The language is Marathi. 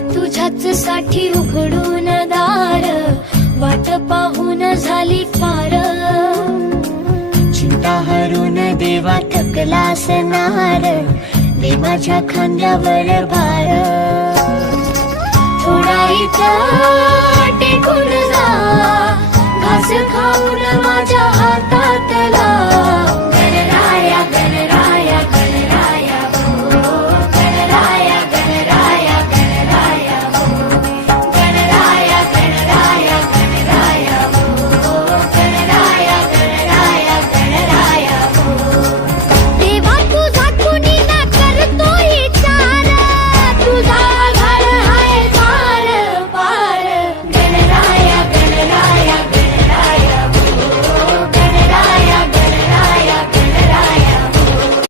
तुझ्याच साठी उघडून दार, वाट पाहून झाली पार. चिंता हरून देवा थकला असणार, दे माझ्या खांद्यावर भार. थोडा इथं टेकून जा, घास खाऊन माझ्या हातातला.